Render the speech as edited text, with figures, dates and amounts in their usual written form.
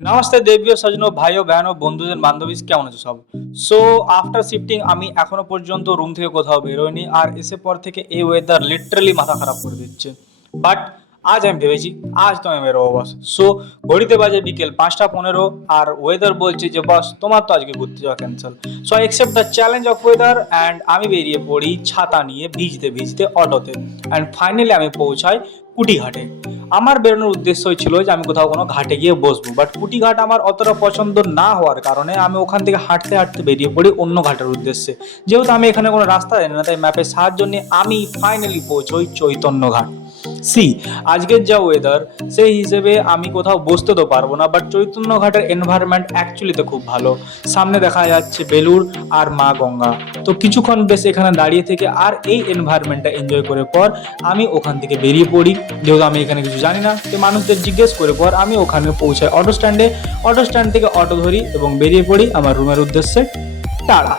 নমস্তে দেবীয় সজনো ভাইও বহনো বন্ধুদের বান্ধবী কেমন আছো সব। সো আফটার শিফটিং আমি এখনো পর্যন্ত রুম থেকে কোথাও বেরোয়নি, আর এসে পর থেকে এই ওয়েদার লিটারালি মাথা খারাপ করে দিচ্ছে। বাট আজ আমি ভেবেছি আজ তো আমি বেরোবো বস। সো ঘড়িতে বাজে বিকেল 5টা 15, আর ওয়েদার বলছে যে বস তোমার তো আজকে ঘুরতে যাওয়া cancel. So I accept the challenge of weather and আমি বেরিয়ে পড়ি ছাতা নিয়ে ভিজতে ভিজতে অটোতে। অ্যান্ড ফাইনালি আমি পৌঁছাই কুটিঘাটে। আমার বেরোনোর উদ্দেশ্যই ছিল যে আমি কোথাও কোনো ঘাটে গিয়ে বসবো, বাট কুটিঘাট আমার অতটা পছন্দ না হওয়ার কারণে আমি ওখান থেকে হাঁটতে হাঁটতে বেরিয়ে পড়ি অন্য ঘাটের উদ্দেশ্যে। যেহেতু আমি এখানে কোনো রাস্তা জানি না, তাই ম্যাপের সাহায্য নিয়ে আমি ফাইনালি পৌঁছই চৈতন্য ঘাট। সি আজকের যা ওয়েদার, সেই হিসেবে আমি কোথাও বসতে তো পারবো না, বাট চৈতন্য ঘাটের এনভায়রনমেন্ট অ্যাকচুয়ালিতে খুব ভালো। সামনে দেখা যাচ্ছে বেলুড় আর মা গঙ্গা। তো কিছুক্ষণ বেশ এখানে দাঁড়িয়ে থেকে আর এই এনভায়রনমেন্টটা এনজয় করে পর আমি ওখান থেকে বেরিয়ে পড়ি। যেহেতু আমি এখানে কিছু জানি না, তো মানুষদের জিজ্ঞেস করে পর আমি ওখানে পৌঁছাই অটো স্ট্যান্ডে। অটো স্ট্যান্ড থেকে অটো ধরি এবং বেরিয়ে পড়ি আমার রুমের উদ্দেশ্যে। টাটা।